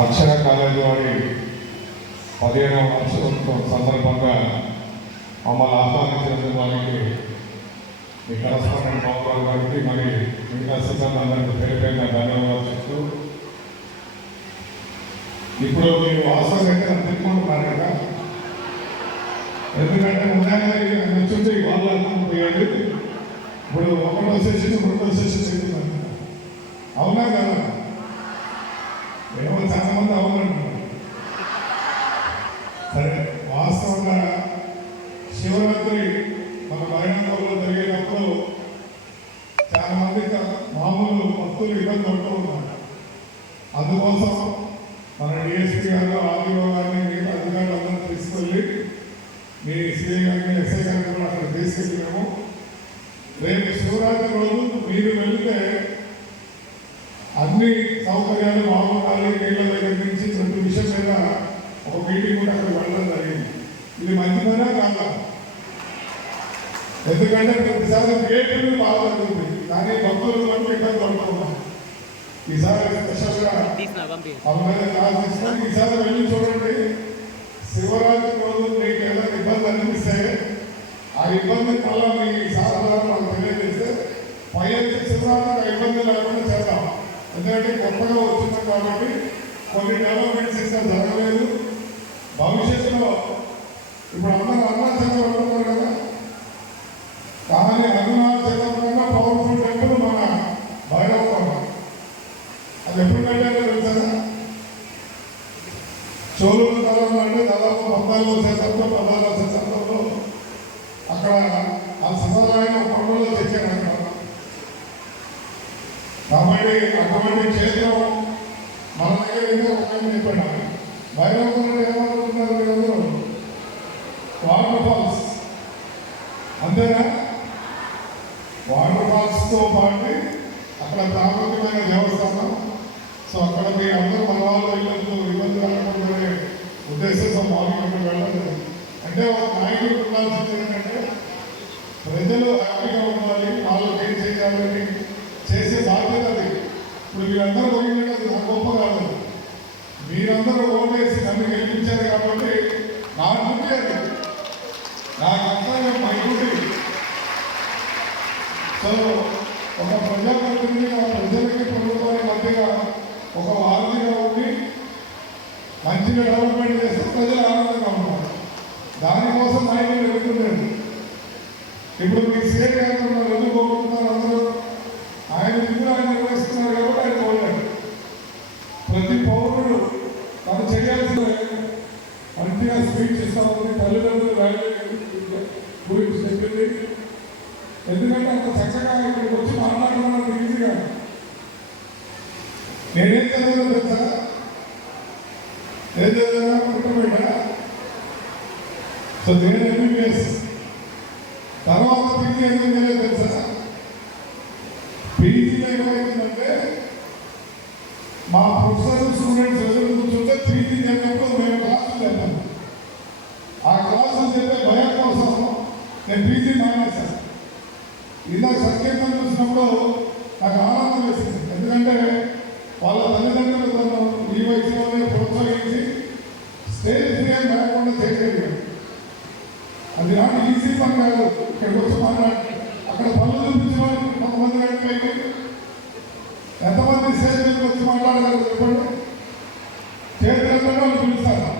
అక్షర college వారి 15వ వార్షికోత్సవం సందర్భంగా మమ్మల్ని ఆహ్వానించిన వారికి మీ కరస్పాండెంట్ బాబు గారికి మరి మిగతా సిబ్బంది అందరికీ పేరు పేరున ధన్యవాదాలు చెప్తూ ఇప్పుడు మీరు వాస్తవం అయితే అనుకుంటున్నారు కదా, ఎందుకంటే ఉదయాన్నే నచ్చుంటే వాళ్ళు అనుకుంటున్నాడు. ఇప్పుడు ఒకటో సెషన్ రెండో సెషన్ చెప్తున్నారు, అవునా కదా? ఏమో చాలా మంది అవునంటున్నారు. సరే, వాస్తవంగా శివరాత్రి మన మరణంలో జరిగేటప్పుడు చాలా మంది మామూలు భక్తులు ఇబ్బంది పడుతూ ఉన్నారు. అందుకోసం మన డిఎస్పీ గారు ఆర్డీఓ గారిని మిగతా అధికారులందరూ తీసుకెళ్ళి మీ సిఐ గారిని ఎస్ఐ గారిని కూడా అక్కడ తీసుకెళ్ళినాము. రేపు శివరాత్రి రోజు మీరు వెళితే అన్ని సౌకర్యాలు బాగుండాలి, నీళ్ళ దగ్గర నుంచి ప్రతి విషయం మీద ఒక మీటింగ్ కూడా అక్కడ వెళ్ళడం జరిగింది. ఇది మంచి పనే కాదు, ఎందుకంటే ప్రతిసారి గేట్లు బాగా జరుగుతుంది, కానీ భక్తులు మనకు ఇబ్బంది పడుతున్నాం. ఈసారి స్పెషల్గా ఈసారి వెళ్ళి చూడండి. శివరాత్రి రోజు మీకు ఏదైనా ఇబ్బంది అనిపిస్తే ఆ ఇబ్బంది మళ్ళా మీ సాధన మనకు తెలియజేస్తే పై శివరాత్రికి ఇబ్బంది లేకుండా చేద్దాం. ఎందుకంటే కొత్తగా వచ్చినాం కాబట్టి కొన్ని డెవలప్మెంట్స్ ఇంకా జరగలేదు. భవిష్యత్తులో ఇప్పుడు అందరూ అరుణాచలం వెళ్తున్నారు కదా, కానీ అరుణాచలం కన్నా పవర్ఫుల్ టెంపుల్ మన భైరవకొండ. అది ఎప్పుడు కట్టారో తెలుసా? చోళుల కాలంలో అంటే దాదాపు 14వ శతాబ్దం 16వ శతాబ్దంలో అక్కడ ఆ శివాలయం కొండలో తెచ్చారు. కాబట్టి అటువంటి క్షేత్రం మన దగ్గర ఇంకా ఒక చెప్పాడు. భైరవకొండ ఏమనుకుంటున్నారు మీరందరూ? వాటర్ ఫాల్స్, అంతేనా? వాటర్ ఫాల్స్తో పాటు అక్కడ ప్రాముఖ్యమైన దేవస్థానం. సో అక్కడ మీరు అందరూ మన వాళ్ళు వెళ్ళొచ్చు, ఇబ్బంది రాకుండా ఉద్దేశంతో మార్కెట్ వెళ్ళదు. అంటే ఒక నాయకుడు ఉండాల్సింది ఏంటంటే ప్రజలు హ్యాపీగా ఉండాలి, వాళ్ళు ఏం చేయాలని చేసే బాధ్యత అది. ఇప్పుడు మీరందరూ పోయిందంటే అది నా గొప్ప కాదు, మీరందరూ ఓటేసి నన్ను గెలిపించారు కాబట్టి నా డ్యూటీ అది, నా కర్తవ్యం, మా డ్యూటీ. సో ఒక ప్రజాప్రతినిధిగా ప్రజలకి ప్రభుత్వానికి మధ్యగా ఒక వారధిగా ఉండి మంచిగా డెవలప్మెంట్ చేస్తే ప్రజలు ఆనందంగా ఉంటారు. దానికోసం నాయకులు వెళ్తున్నారు. ఇప్పుడు మీ సీఎం గారు ఎందుకు కోరుకుంటున్నారు? అందరూ ఆయన ఎందుకు ఆయన నిర్వహిస్తున్నారు కాబట్టి ఆయన కోరాడు. ప్రతి పౌరుడు తను చేయాల్సిన మంచిగా స్పీచ్ ఇస్తా ఉంది, తల్లిదండ్రులు గురించి చెప్పింది. ఎందుకంటే అంత చక్కగా ఇక్కడికి వచ్చి మాట్లాడుతున్నాను ఈజీగా. నేనేం చదివాను తెలుసా? ఏం చదివా పుట్టబెట్టా? సో నేను ఎంబీబీఎస్ తర్వాత పీజీ ఎందుకు తెలియదు తెలుసా? పీజీలో ఏమైందంటే మా ప్రొఫెసర్ స్టూడెంట్స్ ఎదురు కూర్చుంటే పీజీ చెప్పినప్పుడు మేము క్లాసులు చెప్పాము. ఆ క్లాసులు చెప్పే భయం కోసం నేను పీజీ మానేశాను. ఇలా సంకేతం చూసినప్పుడు నాకు ఆనందం వేసింది. ఎందుకంటే వాళ్ళ తల్లిదండ్రులు తను ఈ వయసులోనే ప్రోత్సహించి స్టేజ్ ఫియర్ లేకుండా చేయగలిగారు. అది నాకు ఈజీ పని కాదు. ఇక్కడికి వచ్చి మాట్లాడి అక్కడ పనులు చూపించిన వాళ్ళు కొంతమంది వెళ్ళిపోయి ఎంతమంది స్టేజ్ మీదకి వచ్చి మాట్లాడగలరు చెప్పండి? చేతులలో వాళ్ళు పిలుస్తారు,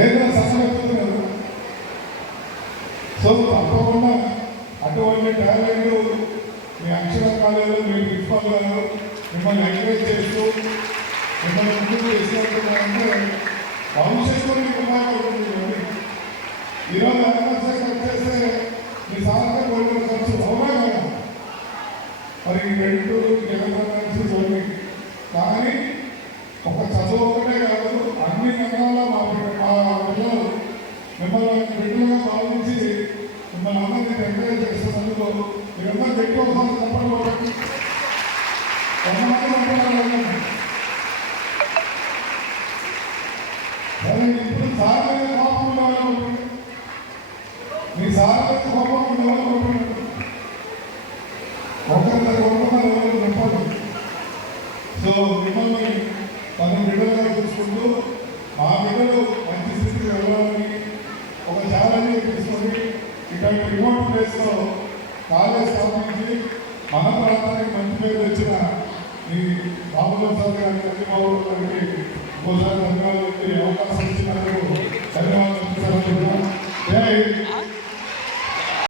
ఏదైనా సంగతి. సో తప్పకుండా అటువంటి టాలెంట్ మీ అక్షర కాలేజీలో మీ ప్రిన్సిపల్ గారు మిమ్మల్ని ఎంకరేజ్ చేస్తూ మిమ్మల్ని ముందుకు చేసినట్టుంటే భవిష్యత్తులో మీకు ఉపయోగపడుతుంది. ఈరోజు అడ్వాన్స్ కట్ చేస్తే మీ సాధన కోరిక ఖర్చు అవునా కదా? మరి రెండు ఎలక్ట్రానిక్స్ ఇవన్నీ, కానీ ఒక చదువు ఒకటే కాదు, అన్ని రంగాల్లో మా పిల్లలు మిమ్మల్ని బిడ్డలుగా భావించి మిమ్మల్ని అందరినీ ఎంకరేజ్ చేస్తున్నందుకు మీరందరూ గట్టి వస్తాను తప్పకుండా. కొంతమంది అనుకున్నారు ఇప్పుడు సార్ మీద కోపం ఉండాలనుకుంటుంది, మీ సార్ మీద కోపం ఉండాలనుకుంటున్నాడు. ఒకరి దగ్గర చెప్పాలి. సో మిమ్మల్ని తన బిడ్డలుగా చూసుకుంటూ మా బిడ్డలు మంచి స్థితికి వెళ్ళాలని ఒక ఛాలెంజ్ తీసుకొని ఇటువంటి రిమోట్ ప్లేస్లో కాలేజ్ స్థాపించి మన ప్రాంతానికి మంచి పేరు తెచ్చిన ఈ రామగోపాల్ సార్ గారికి చంద్రబాబు గారికి ఒకసారి ధన్యవాదాలు అవకాశం ఇచ్చినందుకు